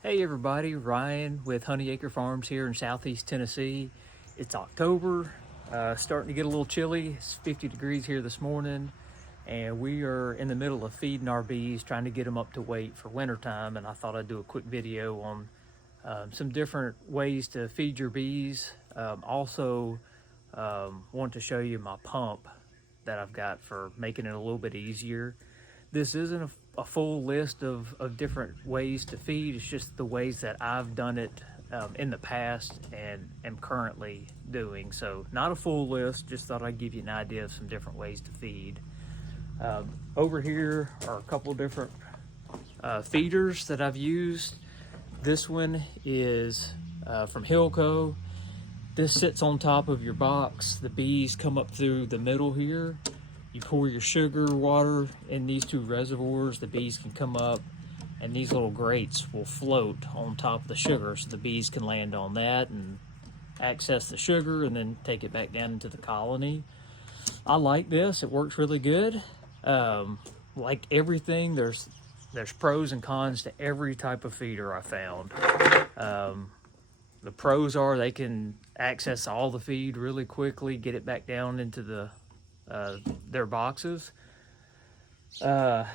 Hey everybody, Ryan with Honey Acre Farms here in Southeast Tennessee. It's October, starting to get a little chilly. It's 50 degrees here this morning, and we are in the middle of feeding our bees, trying to get them up to weight for wintertime. And I thought I'd do a quick video on some different ways to feed your bees. Also, want to show you my pump that I've got for making it a little bit easier. This isn't a full list of different ways to feed. It's just the ways that I've done it in the past and am currently doing. So not a full list, just thought I'd give you an idea of some different ways to feed. Over here are a couple different feeders that I've used. This one is from Hilco. This sits on top of your box. The bees come up through the middle here. You pour your sugar water in these two reservoirs, the bees can come up, and these little grates will float on top of the sugar, so the bees can land on that and access the sugar and then take it back down into the colony. I like this, it works really good. Like everything, there's pros and cons to every type of feeder I found. The pros are they can access all the feed really quickly, get it back down into their boxes. The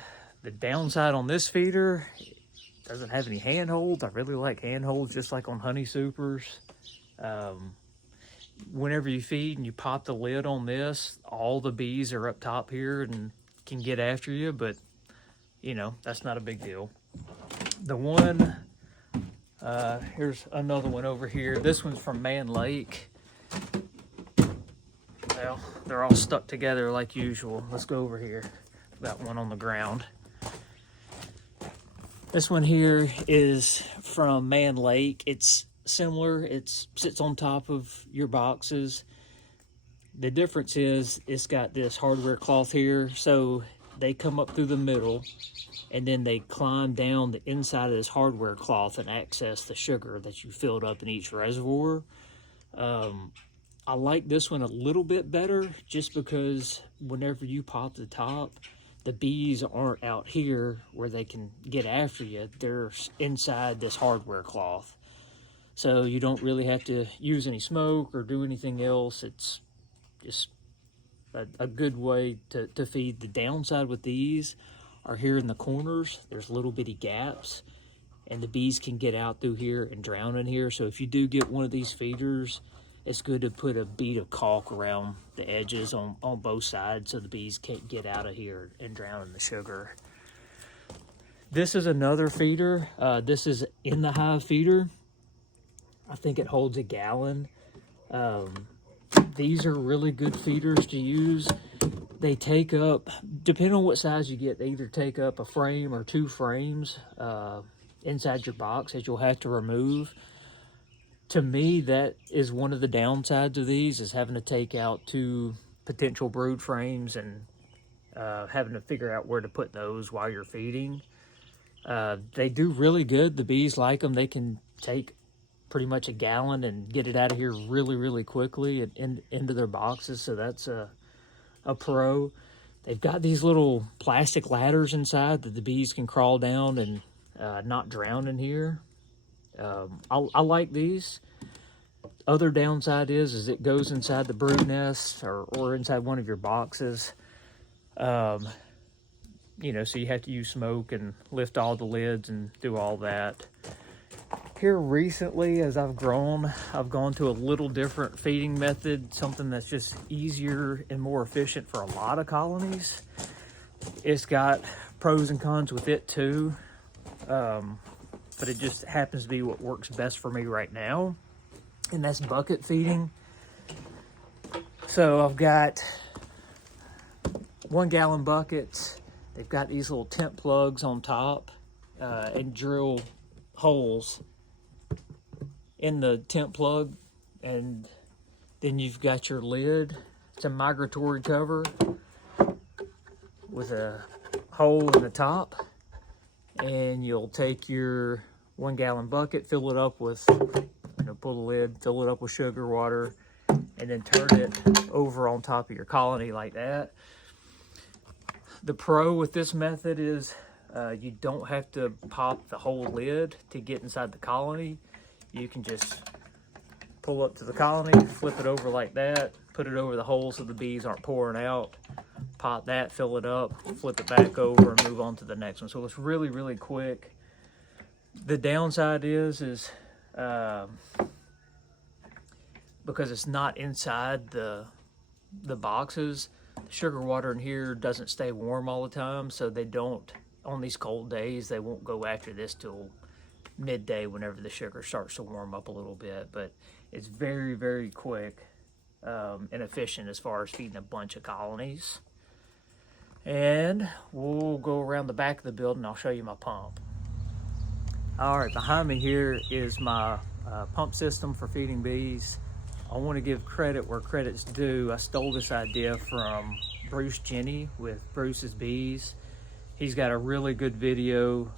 downside on this feeder, it doesn't have any handholds. I really like handholds, just like on Honey Supers. Whenever you feed and you pop the lid on this, all the bees are up top here and can get after you, but you know, that's not a big deal. The one, here's another one over here. This one's from Man Lake. Well, they're all stuck together like usual. Let's go over here. Got one on the ground. This one here is from Man Lake. It's similar. It sits on top of your boxes. The difference is it's got this hardware cloth here, so they come up through the middle and then they climb down the inside of this hardware cloth and access the sugar that you filled up in each reservoir. I like this one a little bit better just because whenever you pop the top, the bees aren't out here where they can get after you. They're inside this hardware cloth. So you don't really have to use any smoke or do anything else. It's just a good way to feed. The downside with these are here in the corners. There's little bitty gaps and the bees can get out through here and drown in here. So if you do get one of these feeders, it's good to put a bead of caulk around the edges on both sides so the bees can't get out of here and drown in the sugar. This is another feeder. This is in the hive feeder. I think it holds a gallon. These are really good feeders to use. They take up, depending on what size you get, they either take up a frame or two frames inside your box that you'll have to remove. To me, that is one of the downsides of these, is having to take out two potential brood frames and having to figure out where to put those while you're feeding. They do really good. The bees like them. They can take pretty much a gallon and get it out of here really, really quickly and into their boxes. So that's a pro. They've got these little plastic ladders inside that the bees can crawl down and not drown in here. I like these. Other downside is it goes inside the brood nest or inside one of your boxes. You know, so you have to use smoke and lift all the lids and do all that. Here recently, as I've grown, I've gone to a little different feeding method, something that's just easier and more efficient for a lot of colonies. It's got pros and cons with it too. But it just happens to be what works best for me right now, and that's bucket feeding. So I've got 1 gallon buckets. They've got these little tent plugs on top and drill holes in the tent plug, and then you've got your lid. It's a migratory cover with a hole in the top, and you'll take your 1 gallon bucket, fill it up with, pull the lid, fill it up with sugar water, and then turn it over on top of your colony like that. The pro with this method is You don't have to pop the whole lid to get inside the colony. You can just pull up to the colony, flip it over like that, put it over the hole so the bees aren't pouring out, pop that, fill it up, flip it back over, and move on to the next one. So it's really, really quick. The downside is because it's not inside the boxes, the sugar water in here doesn't stay warm all the time, so they don't, on these cold days, they won't go after this till midday whenever the sugar starts to warm up a little bit. But it's very, very quick and efficient as far as feeding a bunch of colonies. And we'll go around the back of the building. I'll show you my pump. All right, behind me here is my pump system for feeding bees. I want to give credit where credit's due. I stole this idea from Bruce Jenny with Bruce's Bees. He's got a really good video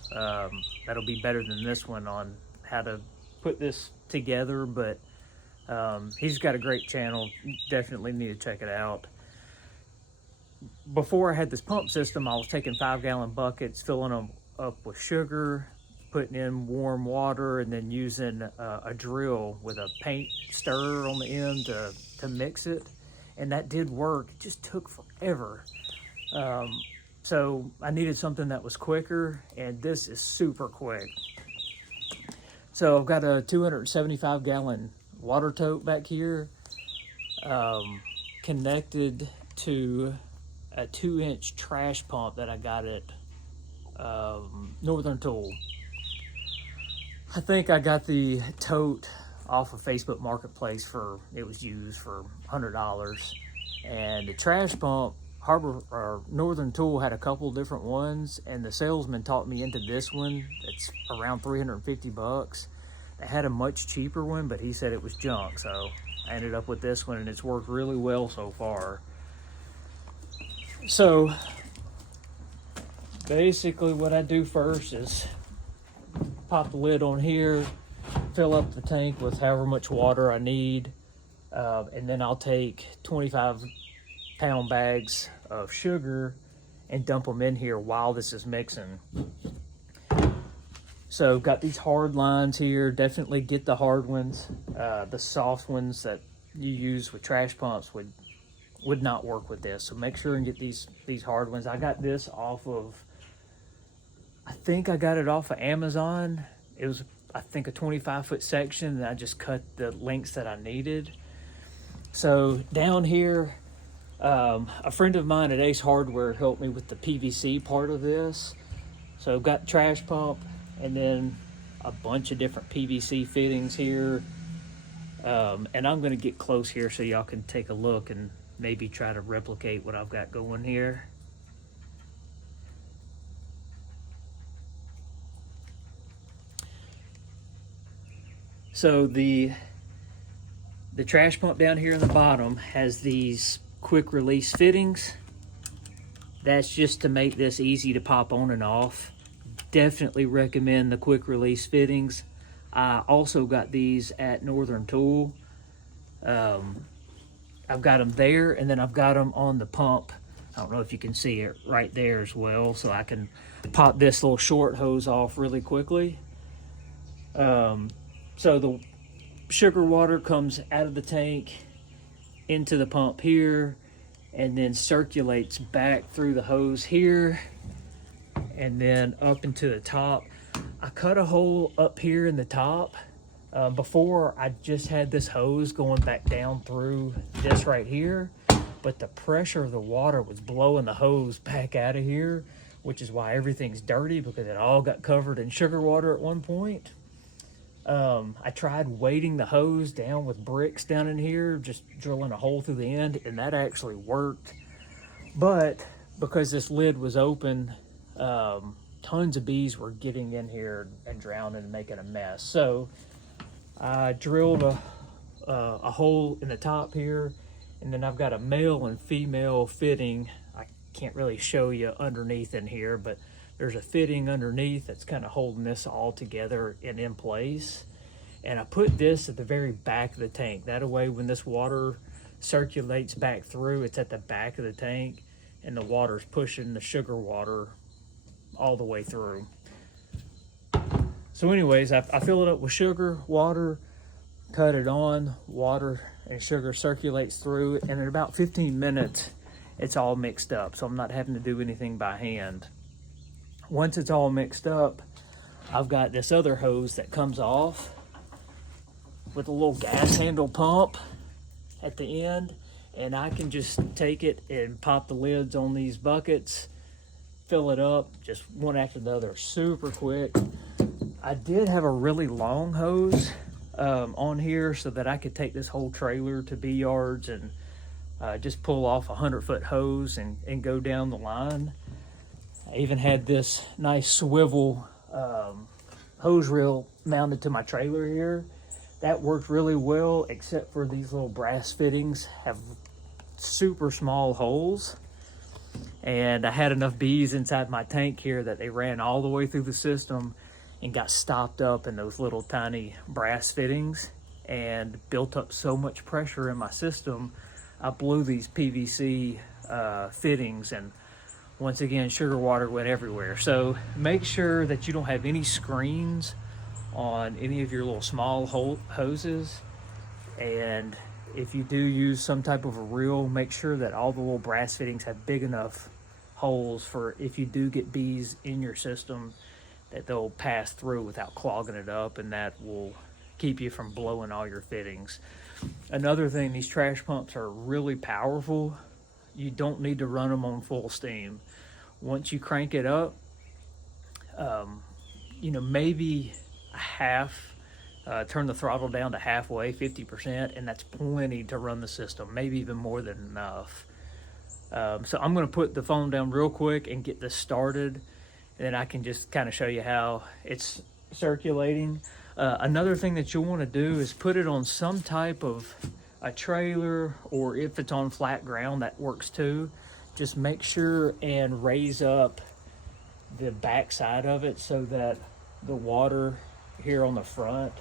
that'll be better than this one on how to put this together, but he's got a great channel. You definitely need to check it out. Before I had this pump system, I was taking 5-gallon buckets, filling them up with sugar, putting in warm water, and then using a drill with a paint stirrer on the end to mix it. And that did work. It just took forever. So I needed something that was quicker, and this is super quick. So I've got a 275-gallon water tote back here, connected to a 2-inch trash pump that I got at Northern Tool. I think I got the tote off of Facebook Marketplace it was used for $100. And the trash pump, Northern Tool had a couple different ones, and the salesman talked me into this one. It's around $350. They had a much cheaper one, but he said it was junk, so I ended up with this one, and it's worked really well so far. So basically what I do first is pop the lid on here, fill up the tank with however much water I need, and then I'll take 25-pound bags of sugar and dump them in here while this is mixing. So got these hard lines here. Definitely get the hard ones. The soft ones that you use with trash pumps would not work with this. So make sure and get these hard ones. I got this off of, I think I got it off of Amazon. It was, I think, a 25-foot section, and I just cut the lengths that I needed. So down here, a friend of mine at Ace Hardware helped me with the PVC part of this. So I've got the trash pump and then a bunch of different PVC fittings here. And I'm gonna get close here so y'all can take a look and maybe try to replicate what I've got going here. So the trash pump down here in the bottom has these quick release fittings. That's just to make this easy to pop on and off. Definitely recommend the quick release fittings. I also got these at Northern Tool. I've got them there, and then I've got them on the pump. I don't know if you can see it right there as well, so I can pop this little short hose off really quickly. So the sugar water comes out of the tank into the pump here, and then circulates back through the hose here, and then up into the top. I cut a hole up here in the top. Before, I just had this hose going back down through this right here, but the pressure of the water was blowing the hose back out of here, which is why everything's dirty, because it all got covered in sugar water at one point. I tried weighting the hose down with bricks down in here, just drilling a hole through the end, and that actually worked. But because this lid was open, tons of bees were getting in here and drowning and making a mess. So I drilled a hole in the top here, and then I've got a male and female fitting. I can't really show you underneath in here, but there's a fitting underneath that's kind of holding this all together and in place. And I put this at the very back of the tank. That way, when this water circulates back through, it's at the back of the tank, and the water's pushing the sugar water all the way through. So anyways, I fill it up with sugar, water, cut it on, water and sugar circulates through, and in about 15 minutes, it's all mixed up. So I'm not having to do anything by hand. Once it's all mixed up, I've got this other hose that comes off with a little gas handle pump at the end, and I can just take it and pop the lids on these buckets, fill it up, just one after the other, super quick. I did have a really long hose on here so that I could take this whole trailer to bee yards and just pull off a 100-foot hose and go down the line. I even had this nice swivel hose reel mounted to my trailer here. That worked really well, except for these little brass fittings have super small holes. And I had enough bees inside my tank here that they ran all the way through the system and got stopped up in those little tiny brass fittings and built up so much pressure in my system, I blew these PVC fittings, and once again, sugar water went everywhere. So make sure that you don't have any screens on any of your little small hoses. And if you do use some type of a reel, make sure that all the little brass fittings have big enough holes for if you do get bees in your system, that they'll pass through without clogging it up, and that will keep you from blowing all your fittings. Another thing, these trash pumps are really powerful. You don't need to run them on full steam. Once you crank it up, maybe half, turn the throttle down to halfway, 50%, and that's plenty to run the system, maybe even more than enough. So I'm gonna put the phone down real quick and get this started, and then I can just kind of show you how it's circulating. Another thing that you'll want to do is put it on some type of a trailer, or if it's on flat ground, that works too. Just make sure and raise up the back side of it so that the water here on the front,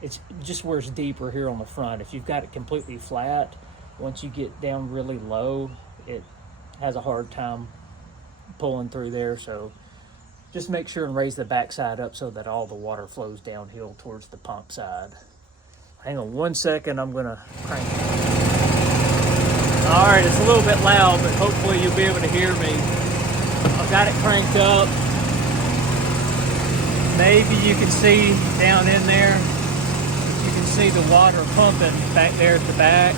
it's just where it's deeper here on the front. If you've got it completely flat, once you get down really low, it has a hard time pulling through there. So just make sure and raise the back side up so that all the water flows downhill towards the pump side. Hang on one second, I'm gonna crank it. All right, it's a little bit loud, but hopefully you'll be able to hear me. I've got it cranked up. Maybe you can see down in there, you can see the water pumping back there at the back.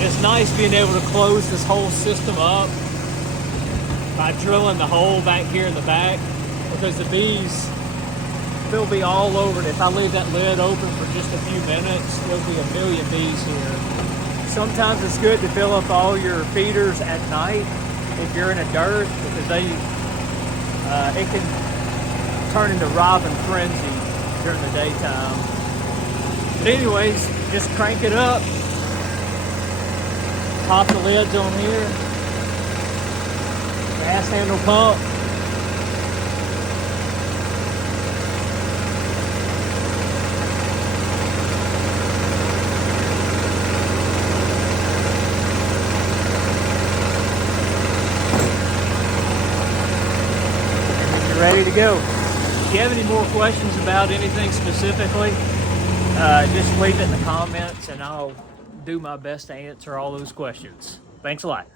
It's nice being able to close this whole system up by drilling the hole back here in the back, because the bees, they'll be all over it. If I leave that lid open for just a few minutes, there'll be a million bees here. Sometimes it's good to fill up all your feeders at night if you're in a dearth, because it can turn into robbing frenzy during the daytime. But anyways, just crank it up. Pop the lids on here. Gas handle pump. And you're ready to go. If you have any more questions about anything specifically, just leave it in the comments and I'll do my best to answer all those questions. Thanks a lot.